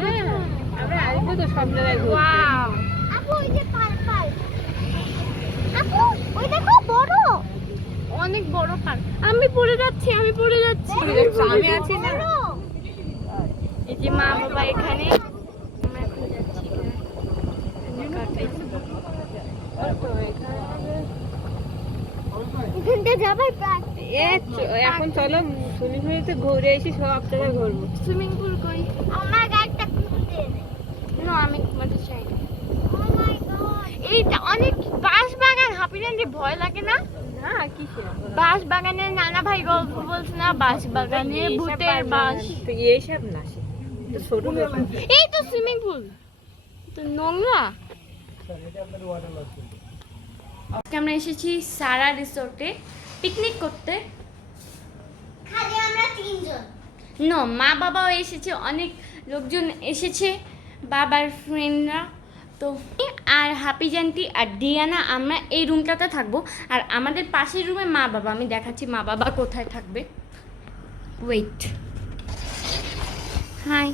হ্যাঁ আমরা আসবো তো সব জায়গায় ঘুরতে। আপু ওই যে পার্ক আপু ওই দেখো বড় অনেক বড় পার্ক। আমি পড়ে যাচ্ছি আমি আছি না। এই যে মা বাবা এখানে আমরা এখন যাচ্ছি এখানটা যাবার পার্ক। এখন চলো সুইমিং পুলে ঘুরে এসে সব জায়গায় ঘুরবো। সুইমিং পুল কই? আমার গাড়িটা খুলতে না, আমি ঘুমাতে চাই না। এইটা অনেক বাঁশ বাগান, হাপিরান্ডি ভয় লাগে না? না কিসে বাঁশ বাগানে নানা ভাই গল্প বলছে না, বাঁশ বাগানে ভূতের বাঁশ। তো এইসব না, তো ছোট ব্যাপার। এই তো সুইমিং পুল তো নোংরা। আজকে আমরা এসেছি সারা রিসোর্টে পিকনিক করতে। খালি আমরা তিনজন। নো, মা বাবাও এসেছে, অনেক লোকজন এসেছে, বাবার ফ্রেন্ডরা। তো আর হাপি জান্টি আর ডিয়ানা আমরা এই রুমটাতে থাকবো, আর আমাদের পাশের রুমে মা বাবা। আমি দেখাচ্ছি মা বাবা কোথায় থাকবে। Wait, hi.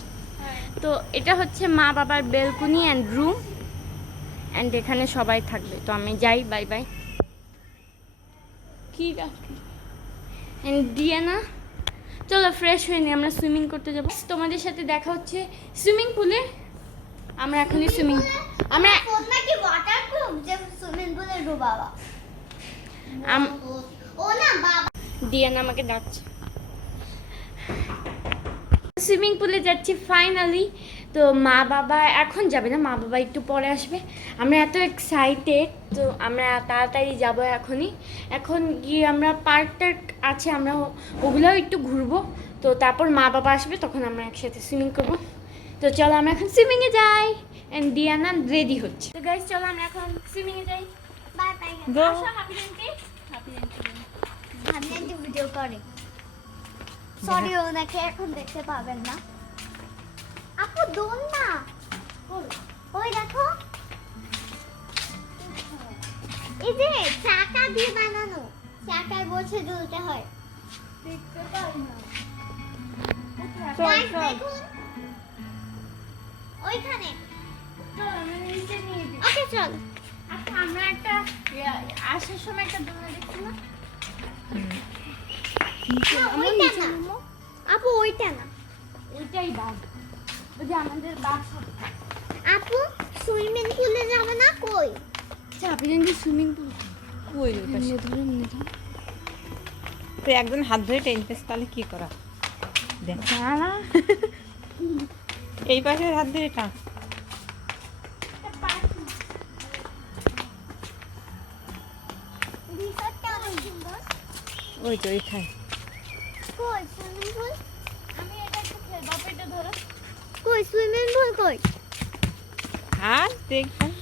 তো এটা হচ্ছে মা বাবার বেলকনি অ্যান্ড রুম, অ্যান্ড এখানে সবাই থাকবে। তো আমি যাই, বাই বাই। কি রাখি অ্যান্ড ডিয়ানা, চলো ফ্রেশ হয়ে নি, আমরা সুইমিং করতে যাবো। তোমাদের সাথে দেখা হচ্ছে সুইমিং পুলে। আমরা এখনই সুইমিং, আমরা নাকি ওয়াটারপ্রুফ যে সুইমিং পুলে ডুবাবা। ও না বাবা, ডিয়ানা আমাকে ডাকছে। সুইমিং পুলে যাচ্ছি ফাইনালি। তো মা বাবা এখন যাবে না, মা বাবা একটু পরে আসবে। আমরা এত এক্সাইটেড, তো আমরা তাড়াতাড়ি যাব এখনই। এখন গিয়ে আমরা পার্ক টার্ক আছে, আমরা ওগুলোও একটু ঘুরবো। তো তারপর মা বাবা আসবে, তখন আমরা একসাথে সুইমিং করবো। তো চলো আমরা এখন সুইমিংয়ে যাই। অ্যান্ড ডিয়ানা রেডি হচ্ছে। তো গাইস চলো আমরা এখন সুইমিংয়ে যাই। Bye bye. আসো হ্যাপি জান্টি, হ্যাপি জান্টি। আমি একটা ভিডিও করে। সরি, ওনাকে এখন দেখতে পাবেন না। আপু দোল না, ওই দেখো, এই যে চাকা দিয়ে বানানো, চাকায় বসে দুলতে হয়। দেখতে পাই না। Guys, দেখুন ওইখানে। ওকে চল। আচ্ছা আমরা একটা আসার সময় একটা দোলনা দেখছি না? ওইটা না আপু, ওইটা না। ওইটাই বাঘ, ওই যে আমাদের বাঘ। আপু সুইমিং পুলে যাবে না? কই আপনি জানেন সুইমিং পুল কই তো একজন হাত ধরে টেন পেস, তাহলে কি করা? দেখ না, এই পাশে হাত ধরে টান। রিসর্টটা অনেক সুন্দর। ওই তো ওইখানে। কই সুইমিং পুল? আমি এটা একটু খেলবো, এটা ধরো। কই সুইমিং পুল কই? আর দেখবেন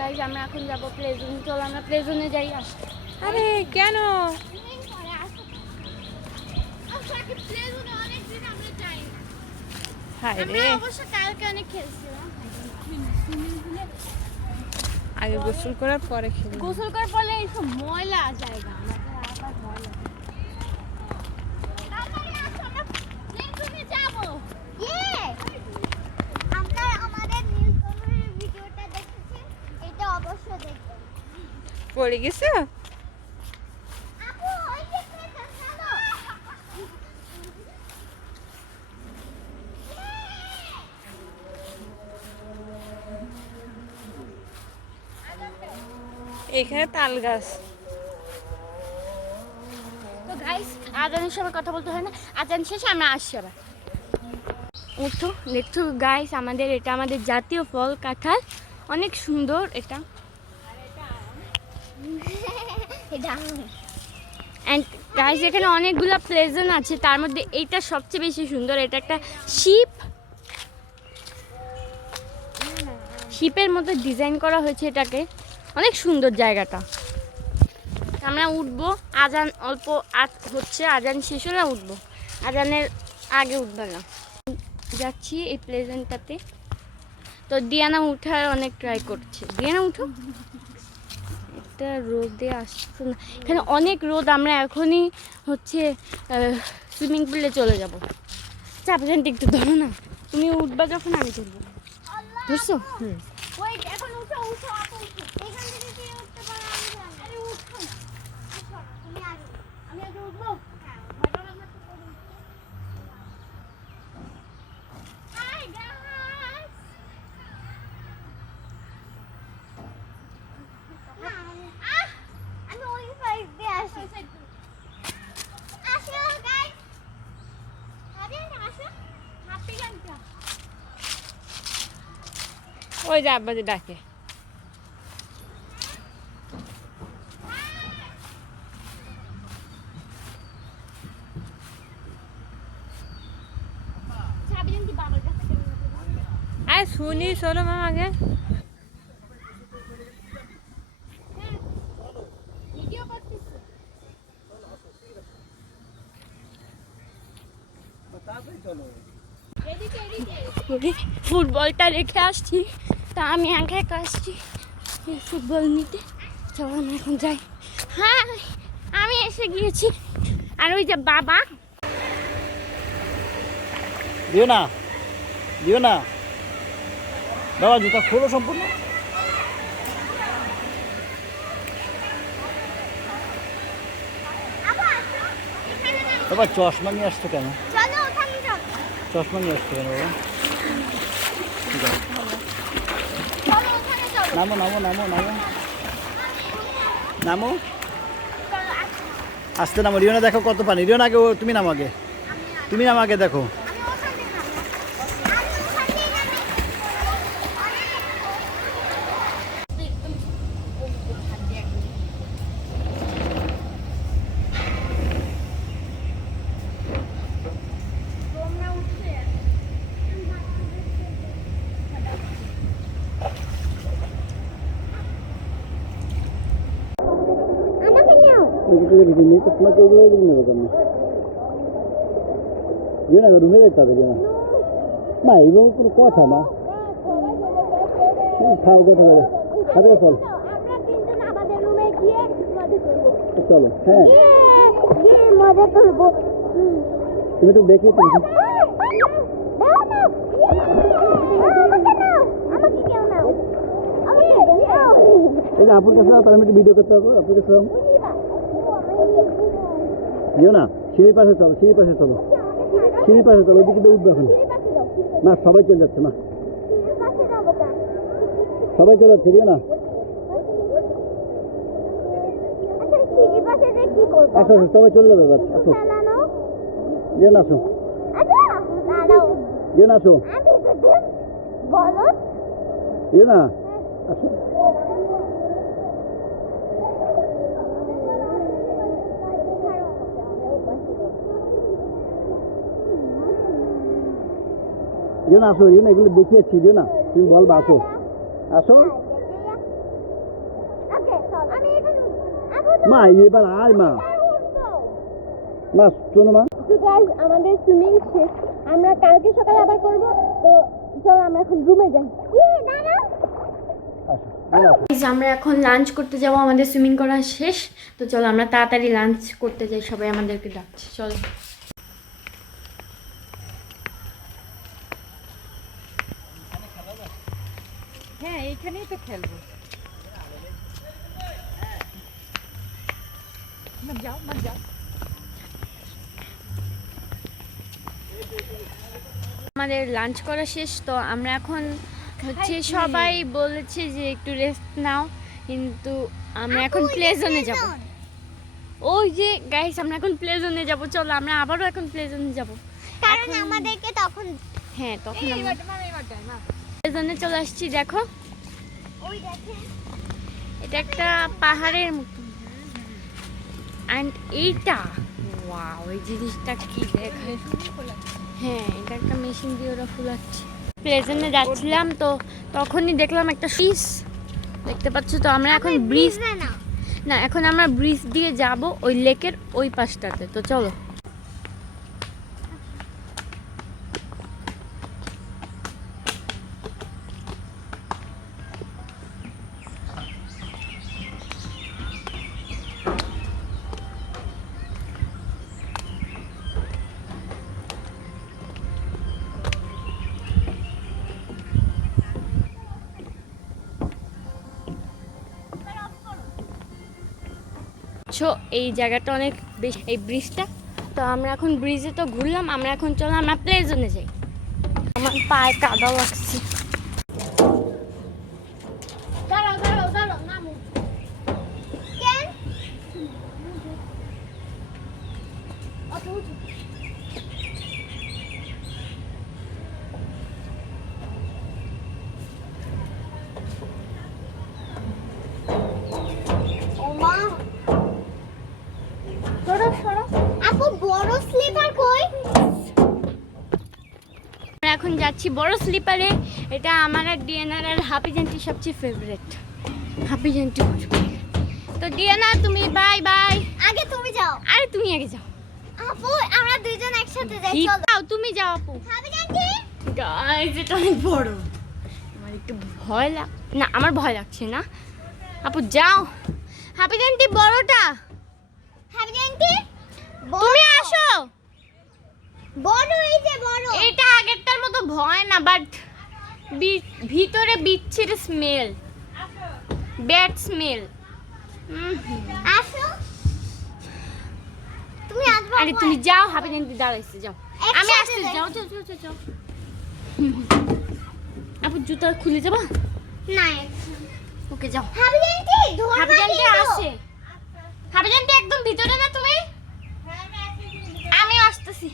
গাইস আমরা এখন যাব প্লেজনে। চলো আমরা প্লেজনে যাই। আরে কেন? সুইমিং করে আসো হায় রে, অবশ্য কালকে অনেক খেলছিলাম আগে গোসল করার পরে খেলি। গোসল করার পরে এইসব ময়লা জায়গা আবার ময়লা আমাদের নীলকমলের ভিডিওটা দেখেছেন, এটা অবশ্যই দেখবেন। পড়ে গেছে। আপু ওই যে খেলতে চলো। এখানে তাল গাছ। তো গাইস আজানের সময় কথা বলতে হয় না, আজান শেষে আমরা আসছি আবার। উঠো দেখছো গাইস, এটা আমাদের জাতীয় ফল কাঁঠাল, অনেক সুন্দর এটা। অ্যান্ড গাইস এখানে অনেকগুলো প্লেজেন্ট আছে, তার মধ্যে এইটা সবচেয়ে বেশি সুন্দর। এটা একটা শিপের মতো ডিজাইন করা হয়েছে এটাকে, অনেক সুন্দর জায়গাটা। আমরা উঠবো, আজান অল্প হচ্ছে, আজান শেষ হলে উঠবো, আজানের আগে উঠবে না। যাচ্ছি এই প্লেজেন্টটাতে, তো ডিয়ানা উঠার অনেক ট্রাই করছে। ডিয়ানা উঠো, এটা রোদে আসছে না, এখানে অনেক রোদ। আমরা এখনই হচ্ছে সুইমিং পুলে চলে যাবো। চাপাজানটা একটু ধরো না, তুমি উঠবা যখন আমি চলবো। ধরছো? ওয়েট, এখন উঠো উঠো আপু উঠো। এখান থেকে কি উঠতে পারে আমি জানি। আরে উঠো না। আচ্ছা, তুমি আগে। আমি আগে উঠবো? হ্যাঁ, বাটন আমরা তো করব। Hi guys. আমি ওই সাইড দিয়ে আসি। আসো গাইস। আরে আসো। হাঁপি গানটা। ওই যে আব্বা যে ডাকে। চাবিজান কি বাবার কাছে কেন? আরে শুনি, চলো মাম আগে। ভিডিও করতেছি। ফুটবলটা রেখে আসছি, তা আমি একা একা আসছি এই ফুটবল নিতে। চলো আমরা এখন যাই। হ্যাঁ আমি এসে গিয়েছি, আর ওই যে বাবা। দিও না, দিও না বাবা, জুতা খোলো সম্পূর্ণ। বাবা চশমা নিয়ে আসছো কেন? চলো ওখানে যাও। চশমা নিয়ে আসছো কেন বাবা? ঠিক আছে, চলো ওখানে চলো। নামো নামো নামো নামো নামো, চলো আসতে নামো। রিওনা দেখো কত পানি। রিওনা আগে তুমি নামো আগে, তুমি নামো আগে দেখো। আমি ওখানে যাবো। আমি ওখানে যাবো। আমাকে নাও। তোমাকে নেবো কেন? রিওনা রুমে যেতে হবে। রিওনা মা, এইভাবে কোনো কথা মা, খাও কথা বলে খাবে। চল আমরা তিনজন আমাদের রুমে গিয়ে মজা করবো। চলো। হ্যাঁ গিয়ে মজা করবো। তুমি একটু দেখে তুমি। দাও না। আমাকে নাও। আমাকে কেউ নাও। আমাকে নাও। এই যে আপুর কাছে তার আমি একটু ভিডিও করতে হবে। আপুর কাছে দিও না, সিঁড়ির পাশে চলো, সিঁড়ির পাশে চলো, সিঁড়ির পাশে চলো। ওদিকে তো উঠবে এখন না, সবাই চলে যাচ্ছে মা, সবাই চলে যাচ্ছে। দিও না, আসো আসো, সবাই চলে যাবে এবার। আসো দিও না, আসো দিও না, আসো দিও না, আসো। দিও না, আসো। দিও না, এগুলো দেখিয়েছি। দিও না, তুমি বলবা আসো, আসো মা। এবার আয় মা, মা চলো মা। তো গাইস আমাদের সুইমিং শেষ, আমরা কালকে সকালে আবার করব। তো চলো আমরা এখন রুমে যাই। আমরা এখন লাঞ্চ করতে যাব, আমাদের সুইমিং করা শেষ। তো চলো আমরা তাড়াতাড়ি লাঞ্চ করতে যাই, সবাই আমাদেরকে ডাকছে, চলো। হ্যাঁ এইখানেই তো খেলবো। যাও মা যাও। আমাদের লাঞ্চ করা শেষ, তো আমরা এখন হচ্ছে সবাই বলেছে যে একটু রেস্ট নাও, কিন্তু আমরা এখন প্লে জোনে যাব। ওই যে গাইস আমরা এখন প্লে জোনে যাব, চলো আমরা আবারও এখন প্লে জোনে যাব, কারণ আমাদেরকে তখন হ্যাঁ তখন আমরা প্লে জোনে চলে আসছি। দেখো ওই দেখেন এটা একটা পাহাড়ের মতো, অ্যান্ড এইটা ওয়াও, এই জিনিসটা কি দেখে, হ্যাঁ এটা একটা মেশিন দিয়ে ওরা ফুলাচ্ছে। প্লেজেন্টে যাচ্ছিলাম তো তখনই দেখলাম একটা ফিশ, দেখতে পাচ্ছ। তো আমরা এখন ব্রিজ না, এখন আমরা ব্রিজ দিয়ে যাব ওই লেকের ওই পাশটাতে। তো চলো। এই জায়গাটা অনেক বেশি, এই ব্রিজটা। তো আমরা এখন ব্রিজে তো ঘুরলাম, আমরা এখন চলো আমরা প্লে জোনে যাই। আমার পায়ে কাদা লাগছে। দাঁড়াও দাঁড়াও দাঁড়াও, নামো। কেন ও মা সরো সরো। আপু বড় স্লিপার কই? আমরা এখন যাচ্ছি বড় স্লিপারে। এটা আমার আর ডিএনআর আর হাফি জান্টির সবচেয়ে ফেভারিট। হাফি জান্টি উঠবে। তো ডিএনআর তুমি বাই বাই। আগে তুমি যাও। আরে তুমি আগে যাও। আপু আমরা দুইজন একসাথে যাই, ঠিক চলো। যাও, তুমি যাও আপু। ভাবি জানতি গাইস এটা অনেক বড়, আমার একটু ভয় না, আমার ভয় লাগছে না। আপু যাও, হাফি জান্টি বড়টা। ভাবি জানতি তুমি আসো। বড় এই যে বড়। এটা আগেরটার মতো ভয় না, বাট ভিতরে বিচ্ছির স্মেল, ব্যাড স্মেল। আসো তুমি আসবে। আরে তুমি যাও, হাফি জান্টি দাঁড়াইছে, যাও। আমি একসাথে আসতে যাই। যাও যাও যাও যাও, যাও। আপু জুতা খুলে যাবা? না ওকে যাও। ভাবি জানতি হাফি জান্টি আসে। হাফি জান্টি একদম ভিতরে না তুমি? আমি আসতেছি।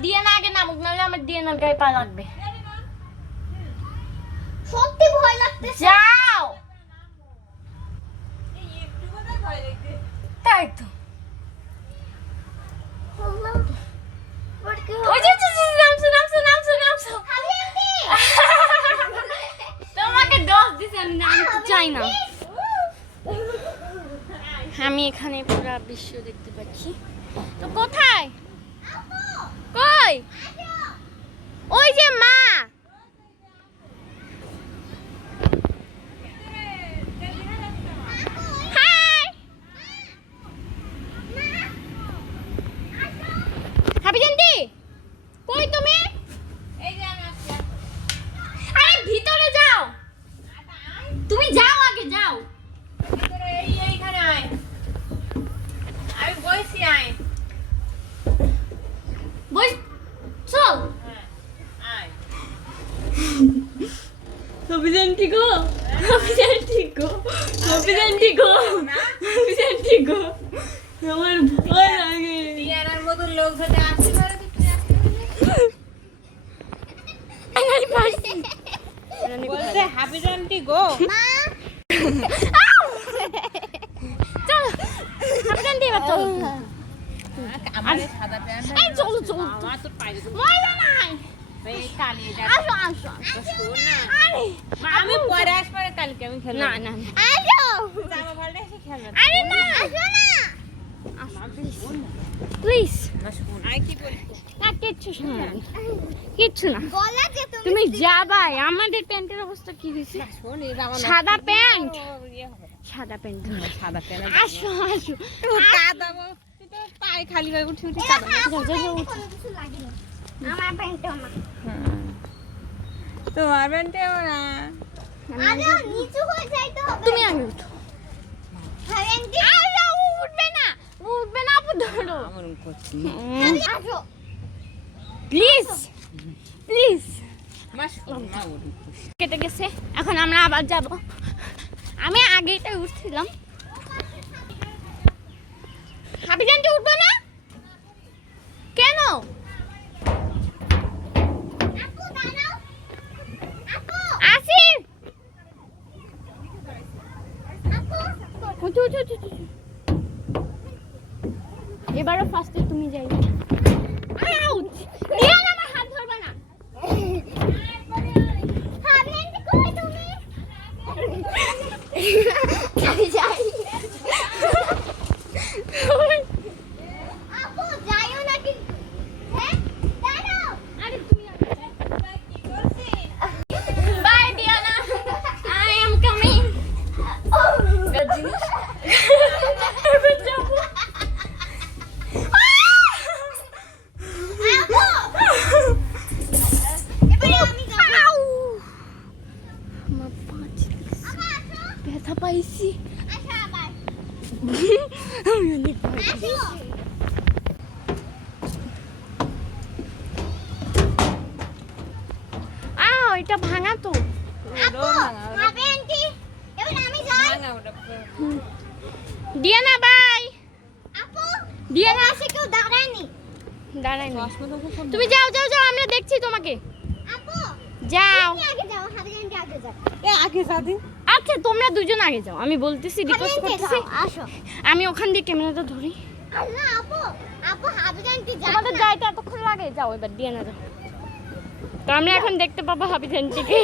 ডিএনআর আগে নামুক, নাহলে আমার ডিএনআর গায়ে পা লাগবে। সত্যি ভয় লাগতেছে। যাও। তাই তো। আল্লাহ বড় কি ওই যে নামছো নামছো নামছো নামছো। ভাবি জানতি তোমাকে দোষ দিছি, আমি নামতে চাই না। আমি এখানে পুরো বিশ্ব দেখতে পাচ্ছি। তো কোথায়? কই? ওই যে মা। হাই হাবি জানতি, কই তুমি? আরে ভিতরে যাও, তুমি যাও, আগে যাও। এইখানে আয়, আমি বইছি আয়। বই চল। আয় অভিযানটি গো, অভিযানটি গো, অভিযানটি গো, অভিযানটি গো, আমার ভয় লাগে। ইয়ার মতো লোক যদি আসতে পারে তো তুই আসতে পারবি। বলতে হ্যাপি জান্টি গো। মা চলো অভিযানটি, এবার চলো। আমার সাদা প্যান্ট এই চলো চলো, আমার তো পাইরে ময়দা নাই। এই কালিয়ে যা। আসো আসো শোন না, আরে আমি পরে আসপারে কালকে আমি খেলবো। না না না। আসো জামা পাল্টে এসে খেলবো। আরে না আসো না প্লিজ আই কি বলি না কিচ্ছু শোনা কিচ্ছু না গলা যে তুমি যাবাই আমাদের প্যান্টের অবস্থা কি হয়েছে শোন এই আমার সাদা প্যান্ট ইয়ে হবে সাদা প্যান্ট সাদা প্যান্ট আসো আসো তো কাদাবো তুই তো পায়ে খালি গায়ে উঠে উঠে কাদাবো কোনো কিছু লাগেনি আমার প্যান্টও না তোমার প্যান্টেও না আরে নিচু হয়ে যাইতে হবে তুমি আগে উঠো হারেন্টি আরে উঠবে না আপু ধরো আমার করছি আসো প্লিজ প্লিজ আমার শোন মা ওরে কেটে গেছে এখন আমরা আবার যাব আমি আগেইটাই উঠছিলাম হাবিজানটি উঠবো না কেন আপু দাঁড়াও আপু আসি আপু উঠু উঠু উঠু উঠু। এবারও ফার্স্টে তুমি যাই আউট নিয়ে না আমার হাত ধরবে না হারেন্টি কই তুমি আমি যাই আপু যাইও না কিন্তু হ্যাঁ দাঁড়াও আরে তুমি bye Diana I am coming এবার যাবো এবারে আমি যাবো আমার পাঁচ ব্যথা পাইছি আসো আবার আমি অনেক ভয় আসো এটা ভাঙা তো আপু হবে আন্টি এবার আমি যাই না ওটা ডিয়ানা বাই আপু ডিয়ানা পাশে কেউ দাঁড়ায়নি দাঁড়াইনি চশমা তো খুব তুমি যাও যাও যাও আমরা দেখছি তোমাকে আপু যাও তুমি আগে যাও হবে আন্টি আগে যাও এ আগে সাদিন আচ্ছা তোমরা দুজন আগে যাও আমি বলতেছি রিকোয়েস্ট আগে করতেছি যাও, আসো আমি ওখান দিয়ে ক্যামেরাটা ধরি আল্লাহ আপু আপু হবে আন্টি যাও তোমাদের যাইতে এতক্ষণ লাগে যাও এবার ডিয়ানা যাও তো আমরা এখন দেখতে পাবো হাবিজানটিকে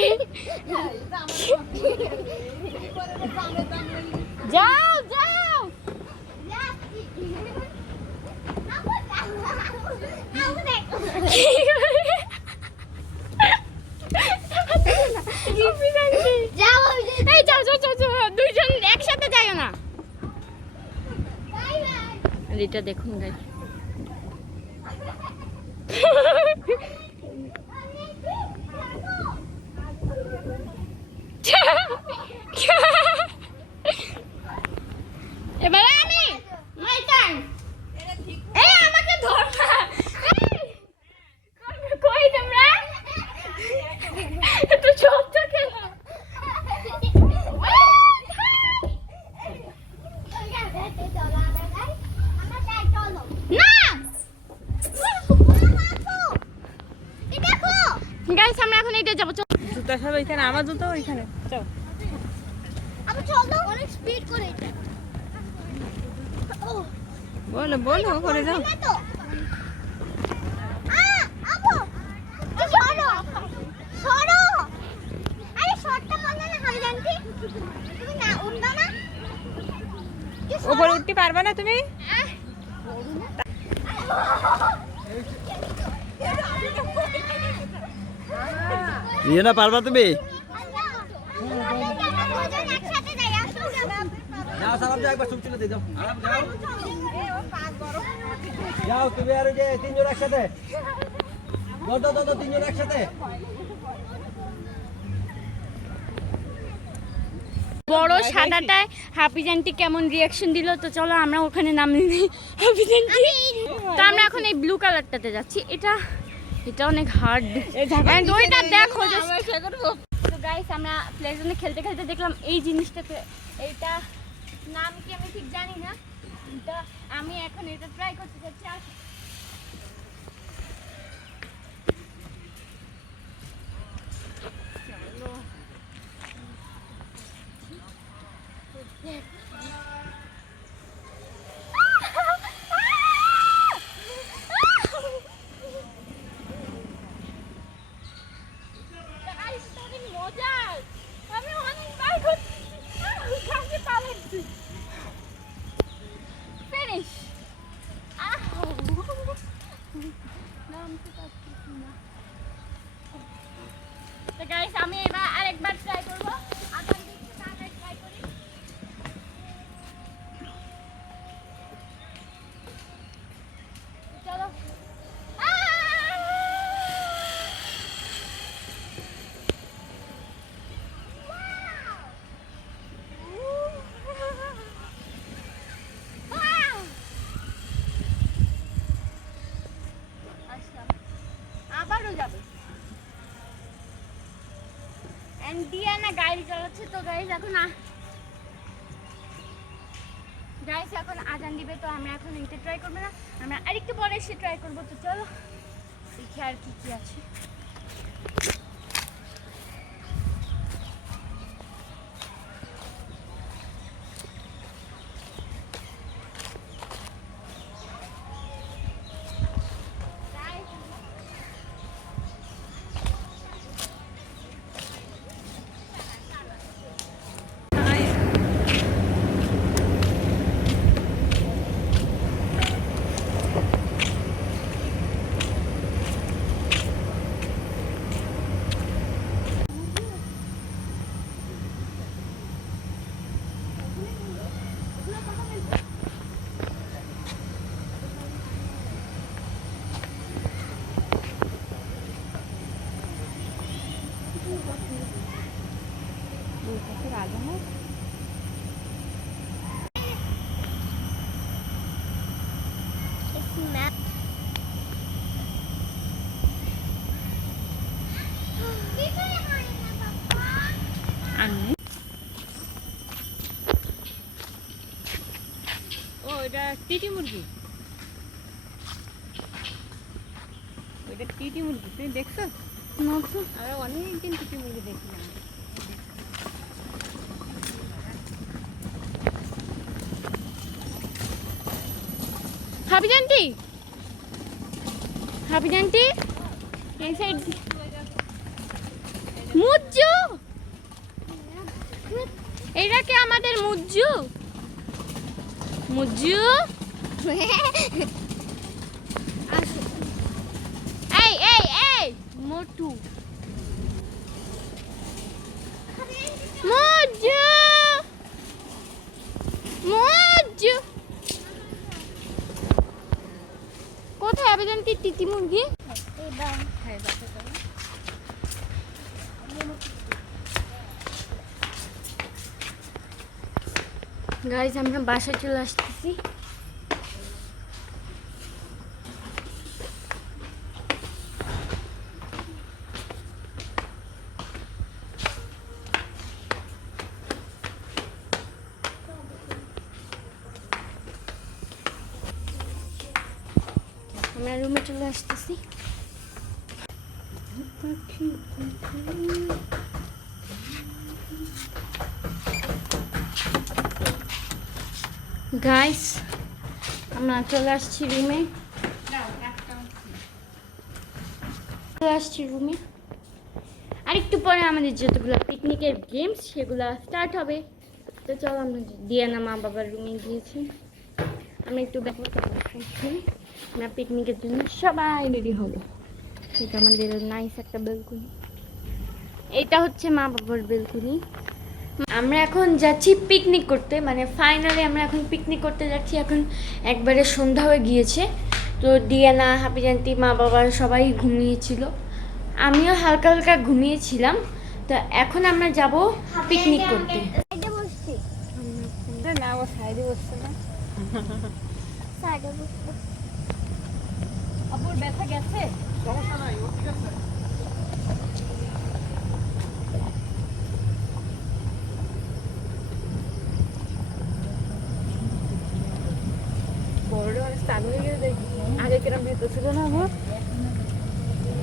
যাও যাও আপু দেখো যাও এই যাও যাও যাও যাও, দুইজন একসাথে যাইও না বাই বাই এটা দেখুন গাইস এবারে আমি মাই টার্ন এই আমাকে ধর না এই, কই তোমরা তো চলতে কেন না গাইস আমরা এখন এইটা যাবো চল জুতা সব এখানে আমার জুতো ওইখানে চল বলো বলো করে যাও উপরে উঠতে পারবে না তুমি রিয়ানা পারবা তুমি যাও সালাম যাও একবার ছবি তুলে দিয়ে যাও যাও তুমি আর ওই যে তিনজন একসাথে দাও তিনজন একসাথে বড় সাদাটায় হাফিজানটি কেমন রিয়াকশন দিল তো চলো আমরা ওখানে নামিয়ে নিই হাফিজানটি তো আমরা এখন এই ব্লু কালারটাতে যাচ্ছি এটা অনেক হার্ড এন্ড ওইটা দেখো তো গাইস আমরা প্লেজনে খেলতে খেলতে দেখলাম এই জিনিসটাতে এইটা নাম কি আমি ঠিক জানি না এটা আমি এখন এটা ট্রাই করতে যাচ্ছি আর Finish. নামতে পারতেছি না। তো গাইস আমি এবার আরেকবার ট্রাই করব। আগাম দিকে তাড়াতাড়ি ট্রাই করি। চলো। আবারও যাবে ডিয়ানা গাড়ি চালাচ্ছে। তো গাইস এখন এখন আজান দিবে, তো আমরা এখন এটা ট্রাই করবো না, আমরা আরেকটু পরে এসে ট্রাই করবো। তো চলো দেখি আর কি কি আছে। ও এটা টিটি মুরগি, ওইটা টিটি মুরগি, তুমি দেখছো? আমরা অনেকদিন টিটি মুরগি দেখি না। হাবিজান্টি হাবিজান্টি এই সাইড মুজ্জু, এটা কি আমাদের মুজ্জু? মুজ্জু এই এই এই মোটু মুজ্জু মুজ্জু কোথায় আবেদনটি টিটি মুরগি? গাইজ আমরা বাসায় চলে আসতেছি। আমরা রুমে চলে আসতেছি। গাইস আমরা চলে আসছি রুমে, আর একটু পরে আমাদের যতগুলো পিকনিকের গেমস সেগুলো স্টার্ট হবে। তো চলো আমরা ডিয়ানা মা বাবার রুমে গিয়েছি, আমরা একটু ব্যাপারটা আমরা পিকনিকের জন্য সবাই রেডি হবো। সেটা আমাদের নাইস একটা বেলকুনি, এটা হচ্ছে মা বাবার বেলকুনি। আমরা এখন যাচ্ছি পিকনিক করতে, মানে ফাইনালি আমরা এখন পিকনিক করতে যাচ্ছি। এখন একবারে সন্ধ্যা হয়ে গিয়েছে। তো ডিয়ানা হাবিজান্তি মা বাবা সবাই ঘুমিয়েছিল, আমিও হালকা হালকা ঘুমিয়েছিলাম। তো এখন আমরা যাব পিকনিক করতে। না ও সাইডে বসছে না, আপুর ব্যথা গেছে? সমস্যা নাই, ও ঠিক আছে। বড় অনেক স্থান হয়ে গেছে দেখি, আগে কিরম ভেতর ছিল না আমার।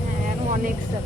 হ্যাঁ এখন অনেক স্যার।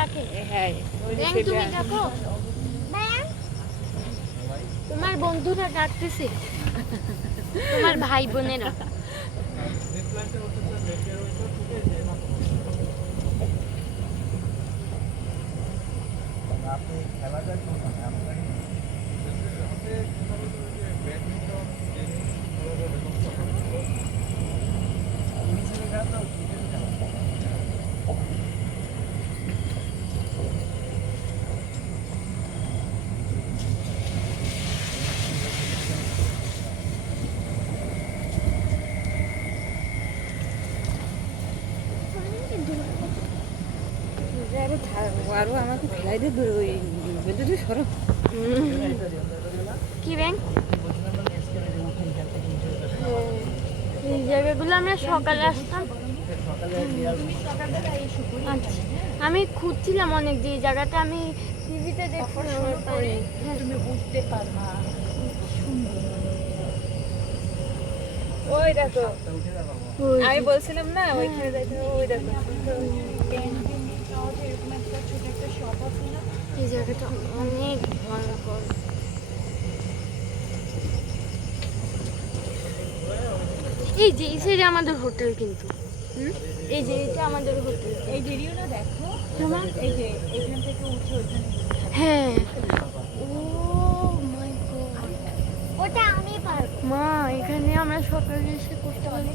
ডাকে। হ্যাঁ ওই যে ব্যাং সেটা- তুমি ডাকো, ব্যাং তোমার বন্ধুরা ডাকতেছে, তোমার ভাই বোনেরা। আরো আরো আমাকে ফেলাই দিয়ে দূরে ওই বলতে তুই সরো। কি ব্যাং? এই জায়গাগুলো আমরা সকালে আসতাম। আচ্ছা, আমি খুঁজছিলাম অনেক যে এই জায়গাটা আমি টিভিতে দেখছিলাম। তুমি উঠতে পারবা ওই দেখো আমি বলছিলাম না ওইখানে যাইতে হবে, ওই দেখো এই জায়গাটা অনেক ভয়ঙ্কর। এই যে এই সাইডে আমাদের হোটেল কিন্তু, এই যে এটা আমাদের হোটেল। এই ভিডিওটা দেখো তোমার এই যে এখান থেকে উঠে ওইখানে হ্যাঁ, ও মাই গড, ওটা আমি পারবো। মা এখানে আমরা সকালে এসে করতে পারি।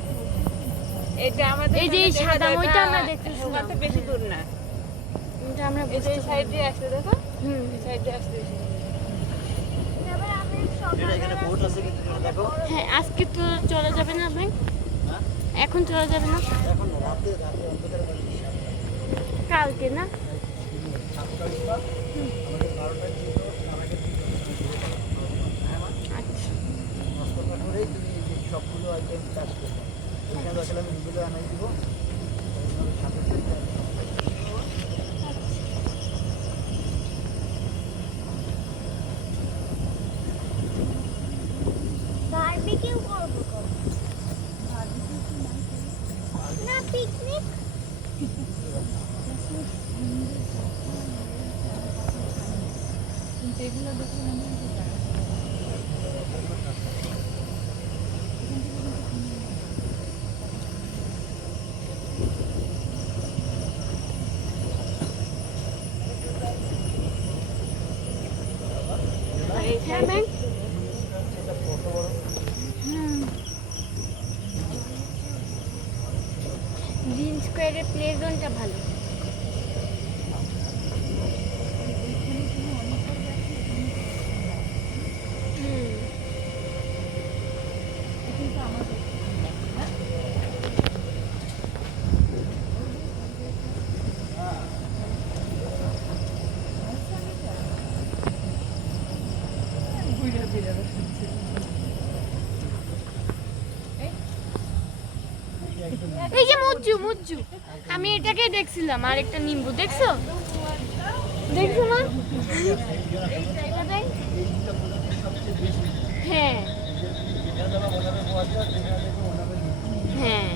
এটা আমাদের এই যে এই এখানে সাদা দেখো, মইটা এটা আমরা দেখতেছিলাম। ওখান থেকে বেশি দূর না, এটা আমরা এই যে বুঝতে সাইড দিয়ে আসতে দেখো হুম সাইড দিয়ে আসতে এবার আমি সকালে হ্যাঁ, আজকে তো চলা যাবে না ভাই, এখন চলা যাবে না, কালকে না। আচ্ছা সবগুলো আইটেম চাষ করবো এখানে আসলে আমি এগুলো আনাই দিব সাথে বারবিকিউ করবো না পিকনিক। এগুলো দেখে হ্যাঁ ভাই, গ্রিন স্কোয়ারের প্লে জোনটা ভালো। এই যে মুজ্জু মুজ্জু, আমি এটাকে দেখছিলাম, আর একটা নিম্বু দেখছো, দেখছো না? হ্যাঁ হ্যাঁ,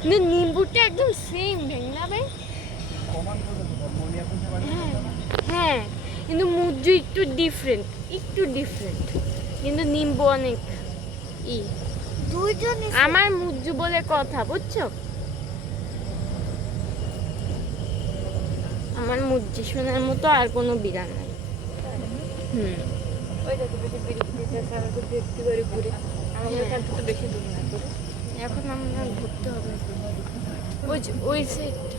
কিন্তু নিম্বুটা একদম সেম না ভাই? হ্যাঁ হ্যাঁ, কিন্তু মুজ্জু একটু ডিফারেন্ট, কিন্তু নিম্বু অনেক দুইজন আমার মুজ্জু বলে কথা, বুঝছো? আমার মুজ্জি শোনার মতো আর কোনো বিড়াল নাই। ওই দেখো বেশি বিড়ি দিতেছে আমি তো দেখতে পারি ঘুরে আমাদের এখান থেকে তো বেশি দূর না তো এখন আমরা ঘুরতে হবে ওই যে ওই সাইডটা।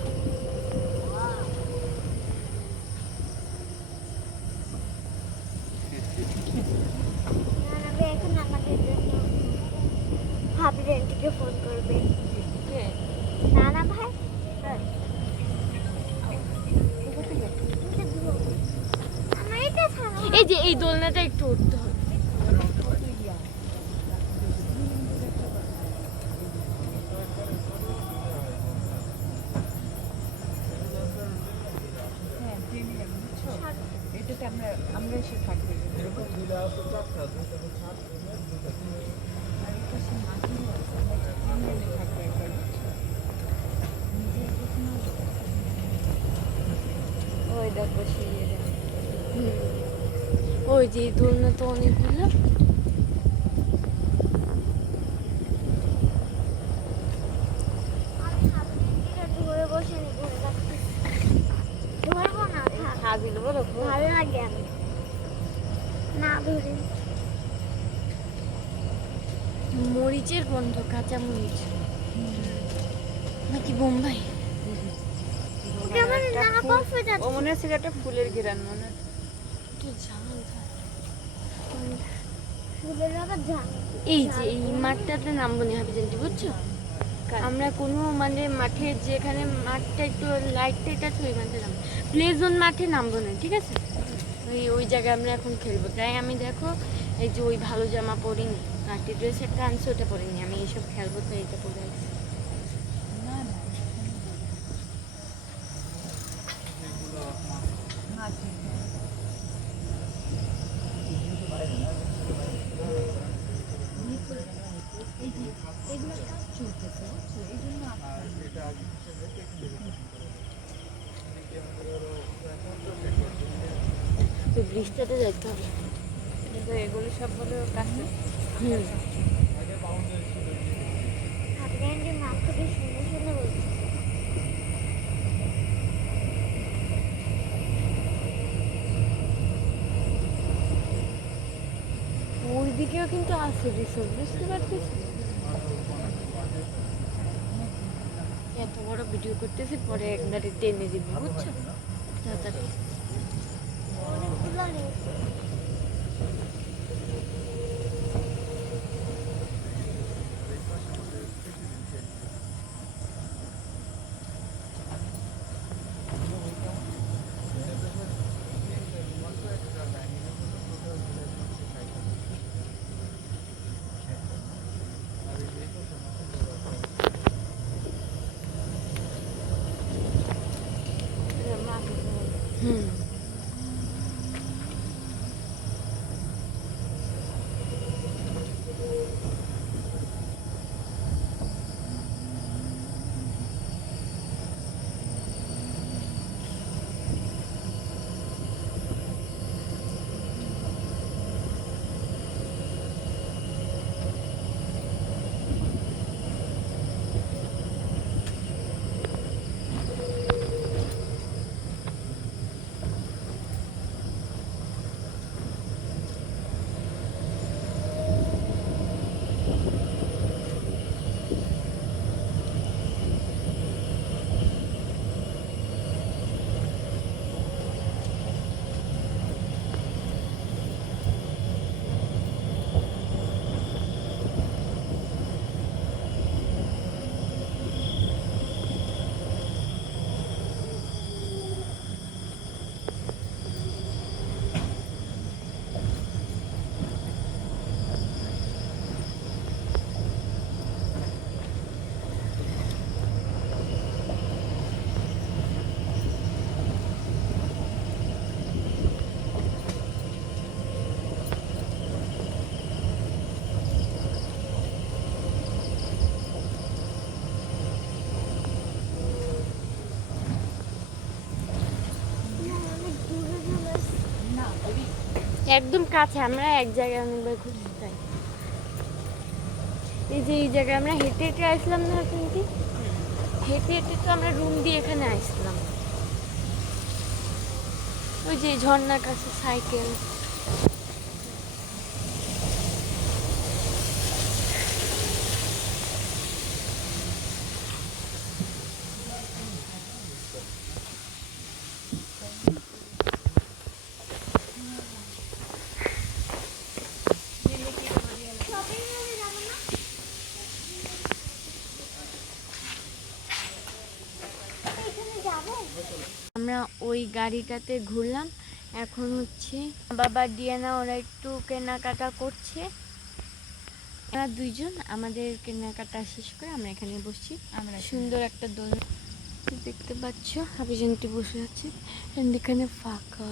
নানাবে এখন আমাদের জন্য ভাবি রেন্টিকে ফোন করবে। নানা ভাই আমার এটা ছাড়া এই যে এই দোলনাটা একটু উঠতে হবে। এটাতে আমরা এসে থাকবে দেখো সিঁড়ি ওই যে দোলনা তো অনেকগুলো। আমি হাবিজাবিটা ধরে বসে নি, ধরে রাখছি। ধরবো না, থাক। হাবিল বলো ভালো লাগে আমি না ধরি। মরিচের গন্ধ, কাঁচা মরিচ নাকি বোম্বাই। কেমন না কফে ও যাচ্ছে। মনে হচ্ছে একটা ফুলের ঘেরান মনে হচ্ছে। তো ঝাল ঝাল। ফুলের আবার ঝাল। এই যে এই মাঠটাতে নামবো না হাবিজানটি, বুঝছো? আমরা কোনো মানে মাঠে যেখানে মাঠটা একটু লাইট টাইট আছে ওই মাঠে নামবো, প্লে জোন মাঠে নামবো না, ঠিক আছে? ওই ওই জায়গায় আমরা এখন খেলবো। তাই আমি দেখো এই যে ওই ভালো জামা পরিনি, পার্টি ড্রেস একটা আনছি, ওটা পরিনি। আমি এইসব খেলবো তো এইটা পরে আসছি। তো বৃষ্টিতে যাইতে হবে। কিন্তু এগুলো সব হলো কাছে। হুম, হাবিজাবির মা খুবই সুন্দর সুন্দর বলছে। ওই দিকেও কিন্তু আছে রিসোর্ট, বুঝতে পারছিস? এত বড় ভিডিও করতেছি, পরে একবারে টেনে দিব, বুঝছো? তাড়াতাড়ি অনেকগুলো লেগেছে। হুম। অনেক দূরে চলে আসছে। একদম কাছে, আমরা এক জায়গায় অনেকবার ঘুরতে যাই। এই যে এই জায়গায় আমরা হেঁটে হেঁটে আসলাম না কিন্তু, হেঁটে হেঁটে তো আমরা রুম দিয়ে এখানে আসলাম। ওই যে ঝর্ণার কাছে সাইকেল। শপিং মলে যাবো না? এখানে যাবো। আমরা ওই গাড়িটাতে ঘুরলাম। এখন হচ্ছে বাবা ডিয়ানা ওরা একটু কেনাকাটা করছে। আমরা দুইজন আমাদের কেনাকাটা শেষ করে আমরা এখানে বসছি। আমরা সুন্দর একটা দোলনা দেখতে পাচ্ছ, হাবিজানটি বসে আছে। And এখানে ফাঁকা।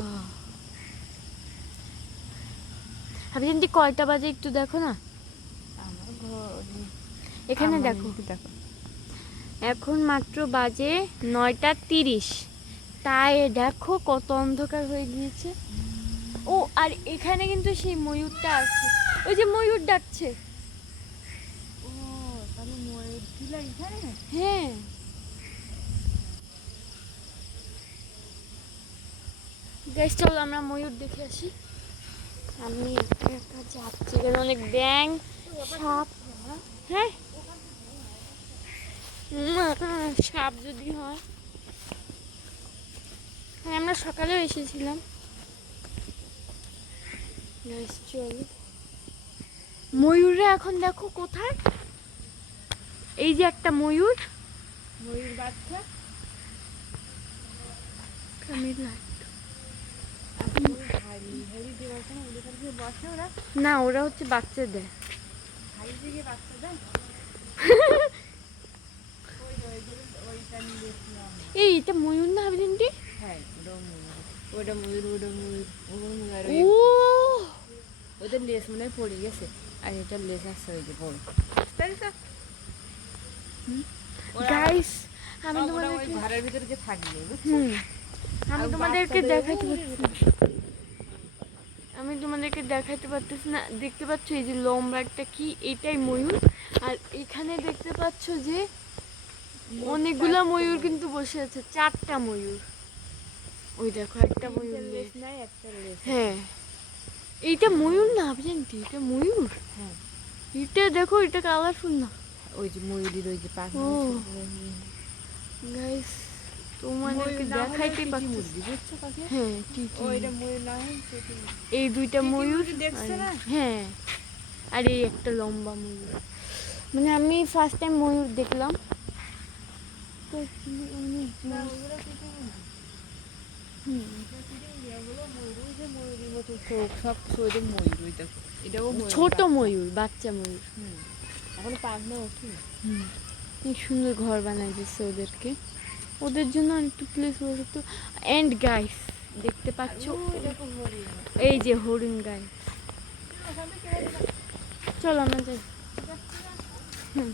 হাবিজানটি কয়টা বাজে একটু দেখো না, এখানে দেখো। দেখো এখন মাত্র বাজে 9:30। তাই দেখো কত অন্ধকার হয়ে গিয়েছে। ও আর এখানে কিন্তু সেই ময়ূরটা আছে, ওই যে ময়ূর ডাকছে। ও তাহলে ময়ূর ছিল এখানে। হ্যাঁ গাইস চলো আমরা ময়ূর দেখে আসি। আমি একা একা যাচ্ছি, এখানে অনেক ব্যাঙ সাপ। হ্যাঁ সাপ যদি হয়। হ্যাঁ আমরা সকালেও এসেছিলাম। গাইস চলো, ময়ূরে এখন দেখো কোথায়, এই যে একটা ময়ূর, ময়ূর বাচ্চা হাড়ি হাড়ি দেওয়ার সময় ওদের কাছে বসে ওরা, না ওরা হচ্ছে বাচ্চা দেয়। হাড়ি থেকে বাচ্চা দেয়। ওইটা নিয়েছিলাম। এই এটা ময়ূর না হাবিজানটি? হ্যাঁ ওটা ময়ূর, ওটা ময়ূর, ওটা ময়ূর, আর ও ওদের লেস মনে হয় পড়ে গেছে, আর এটা লেস আসছে ওই যে বড়। গাইস আমি ওরা ওই তোমাদেরকে ঘরের ভিতরে যে থাকবে, আমি আর তোমাদেরকে বাচ্চাদের দেখাতে পারতেছি না, আমি তোমাদেরকে দেখাতে পারতেছি না। দেখতে পাচ্ছ এই যে লম্বা একটা কি, এটাই ময়ূর। আর এখানে দেখতে পাচ্ছ যে অনেকগুলা ময়ূর কিন্তু বসে আছে, 4টা ময়ূর। ওই দেখো একটা ময়ূর লেস নাই, একটা লেস। হ্যাঁ এইটা ময়ূর না জানতি, এটা ময়ূর। হ্যাঁ এটা দেখো এটা কালারফুল না। ওই যে ময়ূরীর ওই যে পাখি। ও গাইস তোমাদেরকে দেখাইতে পাচ্ছি। মুরগি বুঝছো কাকে? হ্যাঁ টিটি, ওইটা ময়ূর না হয় সেটি। এই দুইটা ময়ূর দেখছো আর- না? হ্যাঁ আর এই একটা লম্বা ময়ূর। মানে আমি ফার্স্ট টাইম ময়ূর দেখলাম। তো অনেক না ময়ূর। ওগুলো টিটি মুরগি। হুম। ওগুলো ময়ূর, ওই যে ময়ূরীর মতো চোখ সব কিছু, ওই যে ময়ূর, ওই দেখো এটাও ময়ূর ছোট বাচ্চা। ময়ূর, বাচ্চা ময়ূর। হুম এখন পাখনা ওঠে। কি সুন্দর ঘর বানাই দিচ্ছে ওদেরকে, ওদের জন্য একটু প্লেস তো। এন্ড গাইস দেখতে পাচ্ছ ওই দেখো হরিণ। এই যে হরিণ গাইস। চলো আমরা যাই। হুম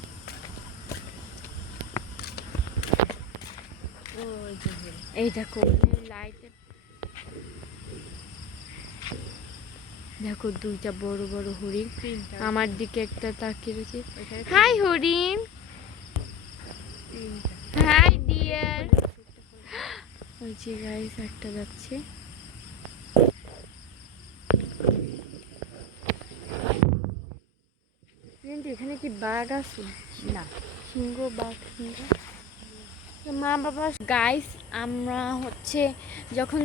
ওই যে হরিণ। এই দেখো লাইটের, দেখো দুইটা বড় বড় হরিণ তিনটা। আমার দিকে একটা তাকিয়ে রয়েছে। ওইখানে হাই হরিণ, তিনটা। High deer. ওই যে গাইস একটা যাচ্ছে। কিন্তু এখানে কি বাঘ আছে? না সিংহ, বাঘ, সিংহ। তো মা বাবা গাইস আমরা হচ্ছে যখন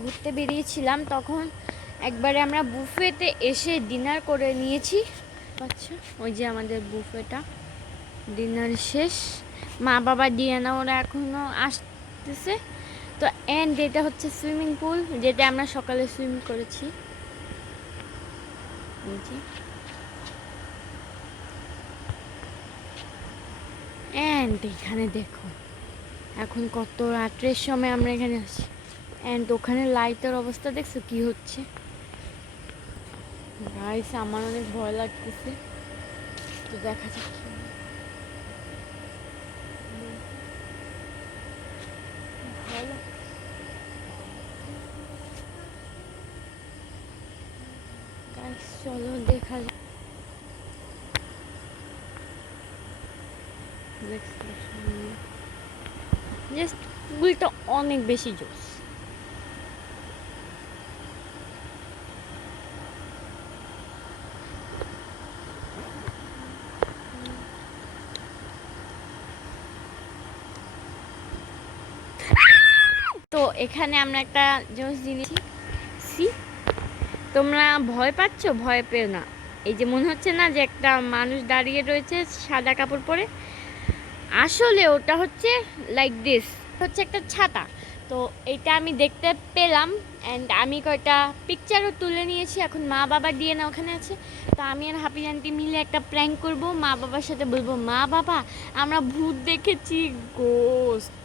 ঘুরতে বেরিয়েছিলাম তখন একবারে আমরা বুফেতে এসে ডিনার করে নিয়েছি। আচ্ছা ওই যে আমাদের বুফেটা, ডিনার শেষ। মা বাবা ডিয়ানা ওরা এখনো আসতেছে। তো এন্ড এটা হচ্ছে সুইমিং পুল, যেটা আমরা সকালে সুইম করেছি। এই যে এন্ড এখানে দেখো এখন কত রাত্রের সময় আমরা এখানে আসি। এন্ড ওখানে লাইটের অবস্থা দেখছো কি হচ্ছে গাইস, আমার অনেক ভয় লাগতেছে। তো দেখা যাক কি হয়। ভয় লাগছে। গাইস চলো দেখা যাক। জাস্ট পুলটা অনেক বেশি জোস। তো এখানে আমরা একটা জিনিস সি, তোমরা ভয় পাচ্ছ? ভয় পেও না। এই যে মনে হচ্ছে না যে একটা মানুষ দাঁড়িয়ে রয়েছে সাদা কাপড় পরে, আসলে ওটা হচ্ছে লাইক দিস, হচ্ছে একটা ছাতা। তো এটা আমি দেখতে পেলাম অ্যান্ড আমি কয়টা পিকচারও তুলে নিয়েছি। এখন মা বাবা দিয়ে না ওখানে আছে। তো আমি আর হাফিজ আন্টি মিলে একটা প্র্যাঙ্ক করব, মা বাবার সাথে বলবো মা বাবা আমরা ভূত দেখেছি, গোস্ত।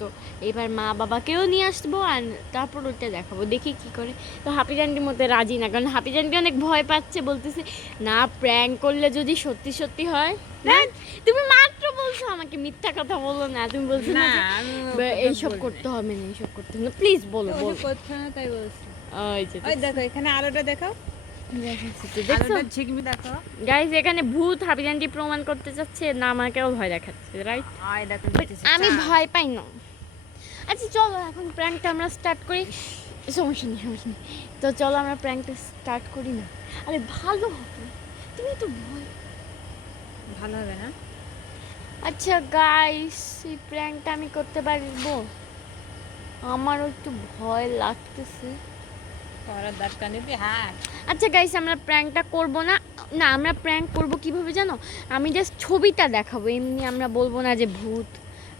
এবার মা বাবাকেও নিয়ে আসবো আর তারপর ওটা দেখাবো, দেখি কি করে। তো হাফিজ আন্টির মধ্যে রাজি না, কারণ হাফিজ আন্টি অনেক ভয় পাচ্ছে, বলতেছে না প্র্যাঙ্ক করলে যদি সত্যি সত্যি হয়। না তুমি মাত্র বলছো বলছো আমাকে মিথ্যা কথা বলো না, তুমি বলছো না না, যে আমি ও বা কথা এইসব বলিনি। করতে হবে না, এইসব করতে হবে না, প্লিজ বলো ওই যে বলো। করছো না তাই বলছি। ওই যে ওই দেখো এখানে আলোটা দেখাও, দেখছো আলোটা ঝিকমি দেখো। গাইস, এখানে ভূত হাবিজানটি প্রমাণ করতে চাচ্ছে না, আমাকেও ভয় দেখাচ্ছে, রাইট? ওই দেখো আমি ভয় পাই না। আচ্ছা চলো এখন প্র্যাঙ্কটা আমরা স্টার্ট করি। সমস্যা নেই, সমস্যা নেই। তো চলো আমরা প্র্যাঙ্কটা স্টার্ট করি না। আরে ভালো হবে, তুমি তো ভয়। ভালো হবে না? আচ্ছা গাইস, এই প্র্যাঙ্কটা আমি করতে পারবো? আমারও একটু ভয় লাগতেছে। করার দরকার নেই, তুই হাঁট। আচ্ছা গাইস, আমরা প্র্যাঙ্কটা করব না। না, আমরা প্র্যাঙ্ক করব কিভাবে জানো? আমি জাস্ট ছবিটা দেখাবো, এমনি আমরা বলবো না যে ভূত,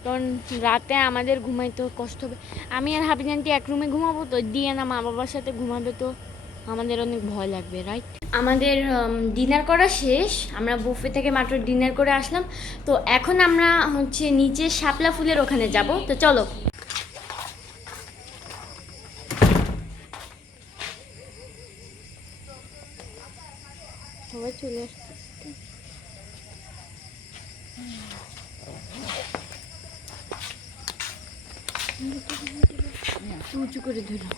কারণ রাতে আমাদের ঘুমাইতে কষ্ট হবে। আমি আর হাবিজানটি এক রুমে ঘুমাবো, তো দিয়ে না মা বাবার সাথে ঘুমাবে, তো আমাদের অনেক ভয় লাগবে, রাইট? আমাদের ডিনার করা শেষ, আমরা বুফে থেকে মাত্র ডিনার করে আসলাম। তো এখন আমরা হচ্ছে নিচে শাপলা ফুলের ওখানে যাব, তো চলো। সবাই চলে আসছে, উঁচু করে ধরো।